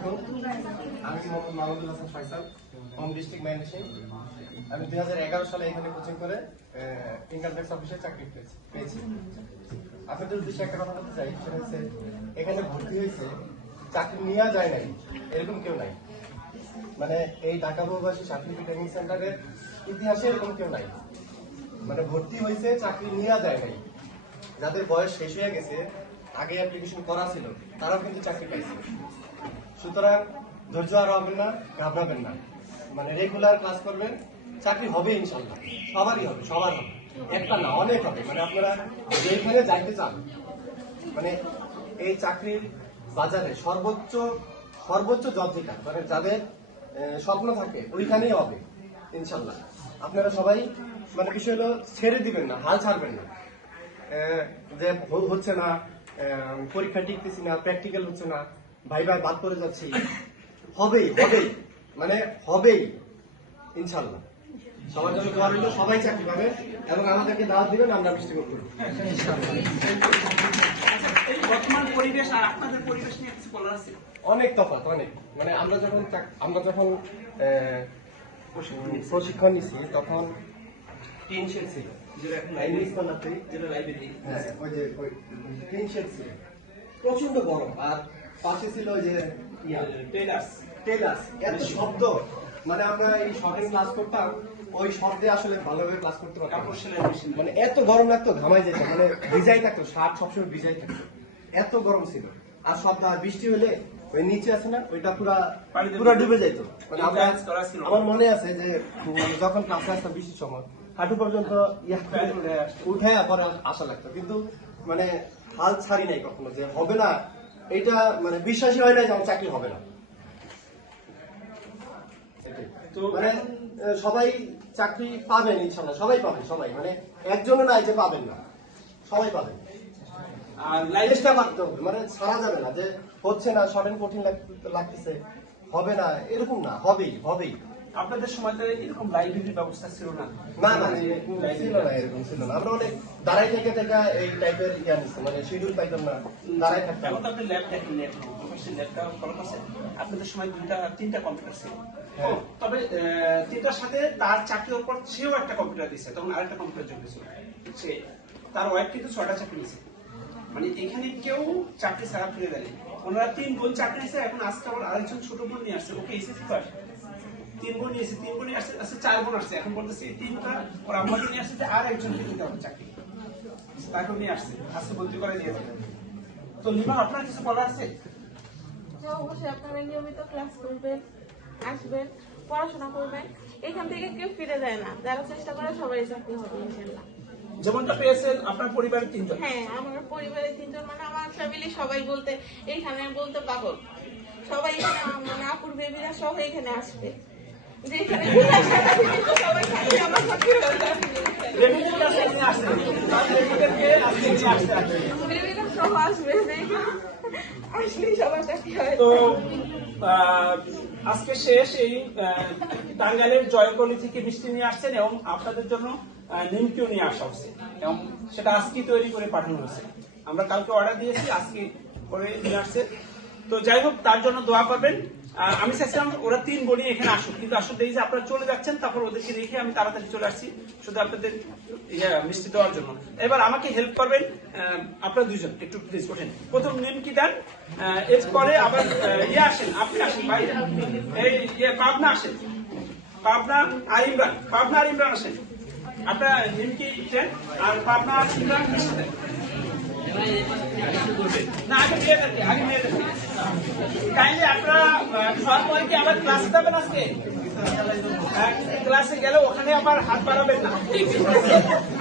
আলাইকুম। আমি Mohammad Mahmudul Hasan Faisal, home district managing. আমি 2011 সালে এখানে কোচিং করে ইনকাম ট্যাক্স অফিসে চাকরি পেয়েছি। আপনাদের উদ্দেশ্যে একটা কথা বলতে চাই, সেটা হচ্ছে এখানে ভর্তি হয়েছে চাকরি নেওয়া যায় নাই এরকম কেউ নাই। মানে এই ঢাকা বহুভাষী সার্টিফিকেট ট্রেনিং সেন্টারের ইতিহাসে এরকম কেউ নাই। মানে ভর্তি হয়েছে চাকরি নেওয়া যায় নাই। যাদের বয়স শেষ হয়ে গেছে, আগে অ্যাপ্লিকেশন করা ছিল, তারাও কিন্তু চাকরি পাইছে। সুতরাং ধৈর্য আর হবেন না, ঘাবড়াবেন না, মানে রেগুলার ক্লাস করবেন, চাকরি হবে ইনশাল্লাহ। সবারই হবে, সবার হবে, একটা না অনেক হবে। মানে আপনারা যেখানে যাইতে চান, মানে এই চাকরির বাজারে সর্বোচ্চ জব যেটা, মানে যাদের স্বপ্ন থাকে ওইখানেই হবে ইনশাল্লাহ। আপনারা সবাই মানে বিষয় হলো ছেড়ে দিবেন না, হাল ছাড়বেন না। যে হচ্ছে না, পরীক্ষা টিকতেছি না, প্র্যাকটিক্যাল হচ্ছে না, ভাই বাদ করে যাচ্ছি, হবেই মানে হবেই ইনশাল্লাহ। সবার জন্য দোয়া রইল, সবাই চাকরি পাবে এবং আমাদেরকে দাওয়াত দিবেন, আমরা মিষ্টি করব। বর্তমান পরিবেশ আর আপনাদের পরিবেশ নিয়ে কিছু বলার আছে? অনেক তফাৎ, অনেক। মানে আমরা যখন প্রশিক্ষণ নিছি তখন টিন শেড ছিল, প্রচন্ড গরম, আর পাশে ছিল ওই যে টেলার্স, এত শব্দ। মানে আমরা এই শর্টে ক্লাস করতাম, ওই শব্দে আসলে ভালোভাবে ক্লাস করতে পারতাম। মানে এত গরম লাগতো, ঘামাই যেত, মানে ভিজাই থাকতো, শার্ট সবসময় ভিজাই থাকতো, এত গরম ছিল। আর শব্দ, আর বৃষ্টি হলে ওই নিচে আছে না, ওইটা পুরা ডুবে যেত। মানে আমার মনে আছে যে যখন ক্লাসে আসতাম বৃষ্টির সময়, হাঁটু পর্যন্ত উঠে পরে আসা লাগতো, কিন্তু মানে হাল ছাড়ি নাই কখনো যে হবে না। এটা মানে বিশ্বাসই হয় না যে আমার চাকরি হবে না। তো মানে সবাই চাকরি পাবেন ইনশাল্লাহ, সবাই পাবে, সবাই, মানে একজনও নাই যে পাবেন না, সবাই পাবেন। আর চেষ্টা করতে হবে, মানে ছাড়া যাবে না যে হচ্ছে না, সডেন কঠিন লাগতেছে, হবে না, এরকম না, হবেই। আপনাদের সময় তো এরকম লাইব্রেরির ব্যবস্থা ছিল না? না, এরকম ছিল না। আমরা অনেক দাঁড়াই থেকে এই টাইপের মানে শিডিউল পাইতাম না, দাঁড়াই থাকতাম। এখন তো আপনি ল্যাব দেখেন, ল্যাবটা ফলো করছেন। আপনাদের সময় তিনটা কম্পিউটার ছিল, তবে তিনটার সাথে তার চাকরির উপর সেও একটা কম্পিউটার দিচ্ছে, তখন আরেকটা কম্পিউটার যোগ দিয়েছিল। সে তার ওয়াইফ কিন্তু 6টা চাকরি নিয়েছে। মানে এখানে কেউ চাকরি ছাড়া ফিরে দেয়নি। ওনারা 3 বোন চাকরি নিয়েছে, এখন আজকে আবার আরেকজন ছোট বোন নিয়ে আসছে, ওকে এসএসসি পাস। 3 বোন নিয়েছে, 3 বোনই আসছে, 4 বোন আসছে। এখন বলতেছে এই 3টা ওর আম্মাকে নিয়ে আসছে, আর একজনকে দিতে হবে চাকরি, তাকেও নিয়ে আসছে, আজকে বদলি করে দিয়েছে। তো লিমা, আপনার কিছু বলার আছে? অবশ্যই আপনারা নিয়মিত ক্লাস করবেন, আসবেন, পড়াশোনা করবেন। এখান থেকে কেউ ফিরে যায় না, যারা চেষ্টা করে সবাই চাকরি হবে ইনশাআল্লাহ। যেমনটা পেয়েছেন আপনার পরিবারের 3 জন? হ্যাঁ, আমার পরিবারের 3 জন, মানে আমার ফ্যামিলি সবাই বলতে এইখানে বলতে পাগল। সবাই এখানে, মানে আপুর বেবিরা সব এখানে আসবে, যেখানে সবাই থাকবে, আমার চাকরি হয়ে যাবে। বেবিরা সব আসবে, আসলেই সবার চাকরি হয়। তো আজকে শেষ এই টাঙ্গাইলের জয়কলি থেকে মিষ্টি নিয়ে আসছেন এবং আপনাদের জন্য নিমকিও নিয়ে আসা হচ্ছে, এবং সেটা আজকে তৈরি করে পাঠানো হয়েছে। আমরা কালকে অর্ডার দিয়েছি, আজকে করে নিয়ে আসছে। তো যাই হোক, তার জন্য দোয়া করবেন। আমি চাইছিলাম ওরা 3 বোনই এখানে আসুক, কিন্তু আসলে এই যে আপনারা চলে যাচ্ছেন, তারপর ওদেরকে রেখে আমি তাড়াতাড়ি চলে আসছি শুধু আপনাদের মিষ্টি দেওয়ার জন্য। এবার আমাকে হেল্প করবেন আপনারা 2 জন, একটু প্লিজ ওঠেন। প্রথম নিমকি দেন, এরপরে আবার আসেন, আপনি আসেন ভাই, এই পাবনা আসেন, পাবনা আর ইমরান আসেন। আপনারা নিমকি দেন আর পাবনা আর ইমরান মিষ্টি দেন। না, আগে মেয়ে থাকি। কাইন্ডলি আপনারা সব পরে কি আবার ক্লাসে যাবেন আজকে? ক্লাসে গেলে ওখানে আবার হাত বাড়াবেন না।